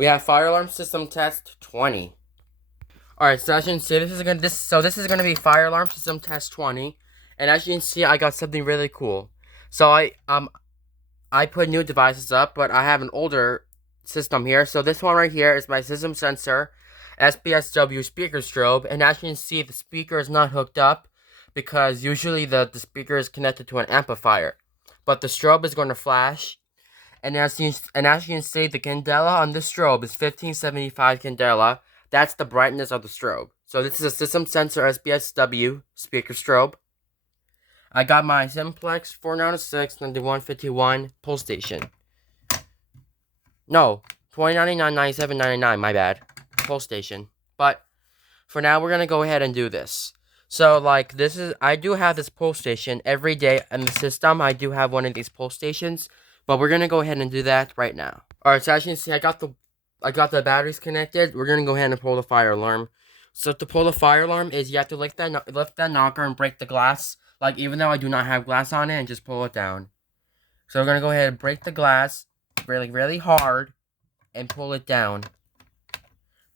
We have fire alarm system test 20. Alright, so as you can see, this is gonna be fire alarm system test 20. And as you can see, I got something really cool. So I put new devices up, but I have an older system here. So this one right here is my system sensor SPSW speaker strobe, and as you can see, the speaker is not hooked up because usually the speaker is connected to an amplifier. But the strobe is going to flash. And as you can see, the candela on the strobe is 1575 candela. That's the brightness of the strobe. So this is a system sensor SPSW speaker strobe. I got my Simplex 496 9151 pull station. No, 2099 9799, my bad. Pull station. But for now, we're gonna go ahead and do this. So like I do have this pull station every day in the system. I do have one of these pull stations. But we're gonna go ahead and do that right now. Alright, so as you can see, I got the batteries connected. We're gonna go ahead and pull the fire alarm. So to pull the fire alarm is you have to lift that knocker and break the glass. Like even though I do not have glass on it, and just pull it down. So we're gonna go ahead and break the glass really hard and pull it down.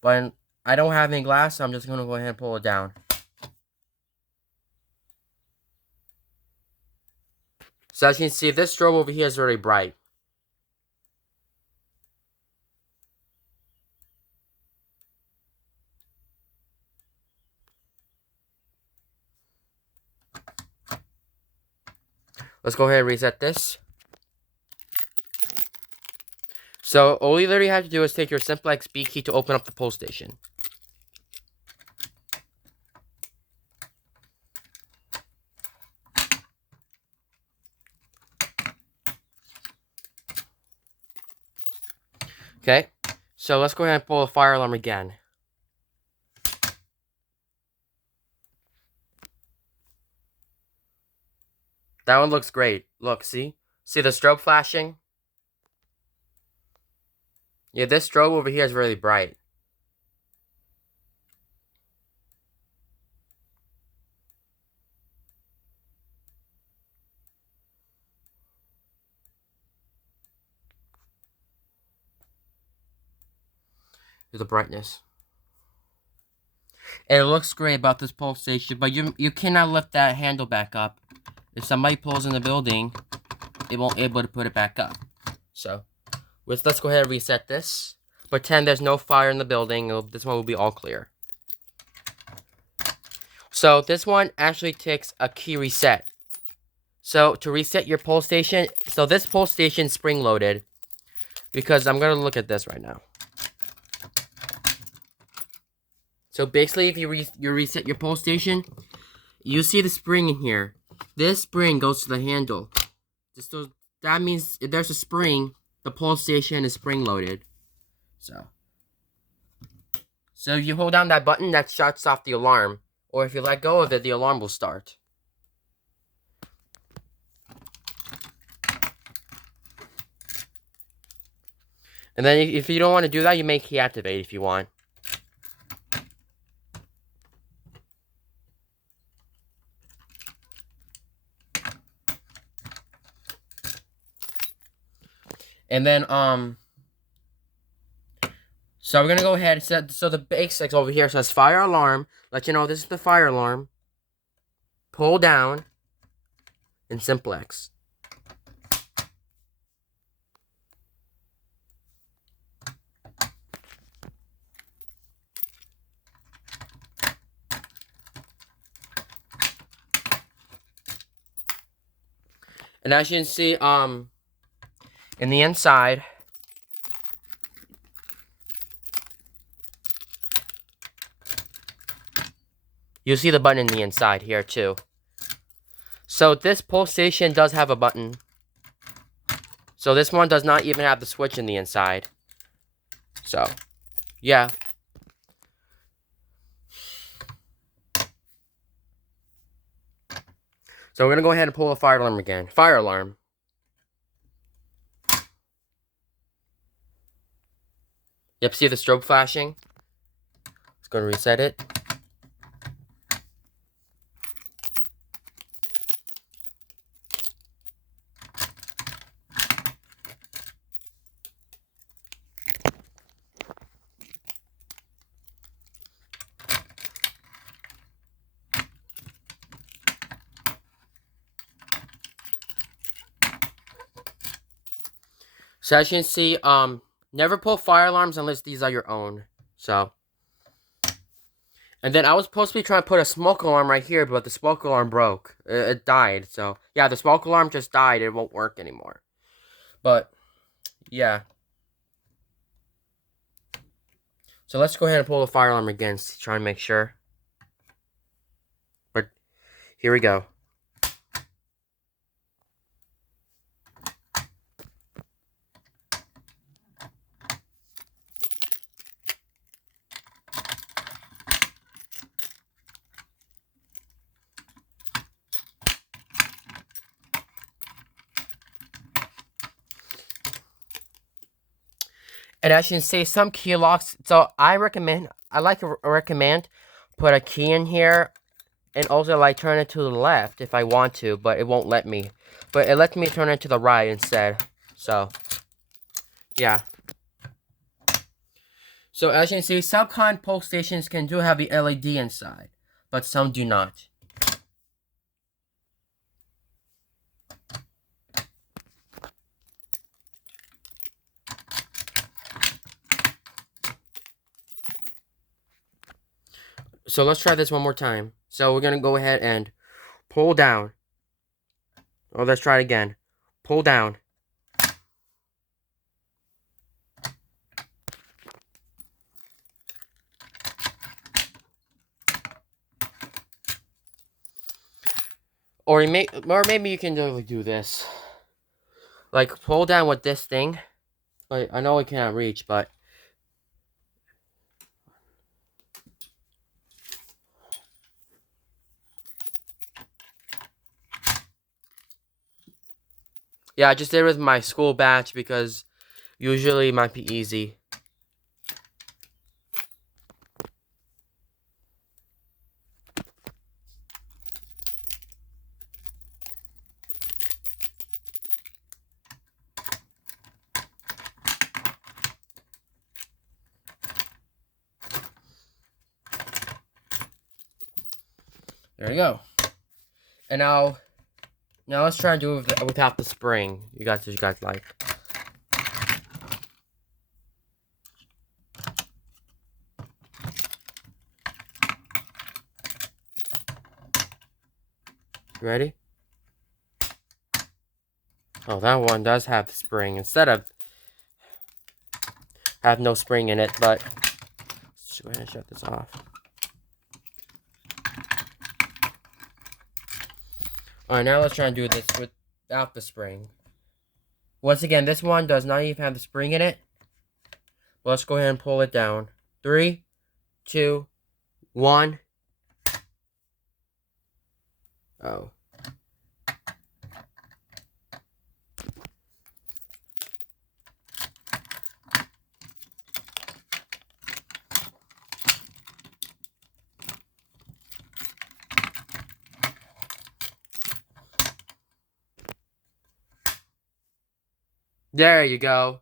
But I don't have any glass, so I'm just gonna go ahead and pull it down. So as you can see, this strobe over here is very bright. Let's go ahead and reset this. So all you literally have to do is take your Simplex B key to open up the pull station. Okay, so let's go ahead and pull the fire alarm again. That one looks great. Look, see? See the strobe flashing? Yeah, this strobe over here is really bright. Here's the brightness. And it looks great about this pull station, but you cannot lift that handle back up. If somebody pulls in the building, it won't be able to put it back up. So, let's go ahead and reset this. Pretend there's no fire in the building. This one will be all clear. So this one actually takes a key reset. So to reset your pull station, so this pull station spring loaded, because I'm gonna look at this right now. So basically, if you reset your pull station, you see the spring in here. This spring goes to the handle. So that means if there's a spring, the pull station is spring loaded. So if you hold down that button, that shuts off the alarm. Or if you let go of it, the alarm will start. And then if you don't want to do that, you may key activate if you want. And then, so we're gonna go ahead and set, so the basics over here says fire alarm, let you know this is the fire alarm, pull down, and Simplex. And as you can see, in the inside, you'll see the button in the inside here too. So this pull station does have a button. So this one does not even have the switch in the inside. So, yeah. So we're gonna go ahead and pull the fire alarm again. Fire alarm. Yep, see the strobe flashing? It's gonna reset it. So as you can see, never pull fire alarms unless these are your own. So, and then I was supposed to be trying to put a smoke alarm right here, but the smoke alarm broke. It died. So yeah, the smoke alarm just died. It won't work anymore. But yeah. So let's go ahead and pull the fire alarm again to try and make sure. But here we go. And as you can see, some key locks. So I recommend put a key in here, and also like turn it to the left if I want to, but it won't let me. But it lets me turn it to the right instead. So yeah. So as you can see, some kind pole stations can do have the LED inside, but some do not. So let's try this one more time. So we're gonna go ahead and pull down. Oh, let's try it again. Pull down. Or maybe you can do this. Like pull down with this thing. But I know it cannot reach, but yeah, I just did it with my school batch because usually it might be easy. There you go. And now let's try and do it without the spring. You guys like. Ready? Oh, that one does have the spring instead of have no spring in it, but let's go ahead and shut this off. Alright, now let's try and do this without the spring. Once again, this one does not even have the spring in it. Let's go ahead and pull it down. 3, 2, 1. Oh. There you go.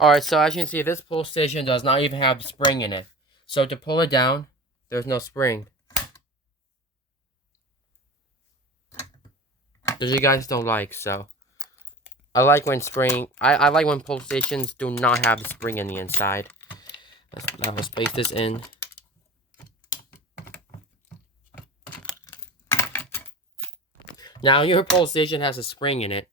Alright, so as you can see, this pull station does not even have the spring in it. So to pull it down, there's no spring. Which you guys don't like, so. I like when I like when pull stations do not have the spring in the inside. Let's place this in. Now your pull station has a spring in it.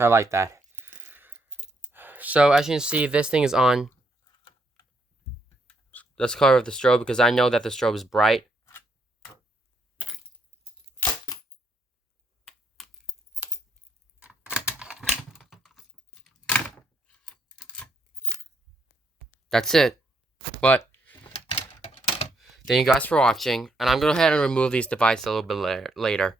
I like that. So as you can see, this thing is on. Let's color the strobe because I know that the strobe is bright. That's it. But thank you guys for watching, and I'm going to go ahead and remove these devices a little bit later.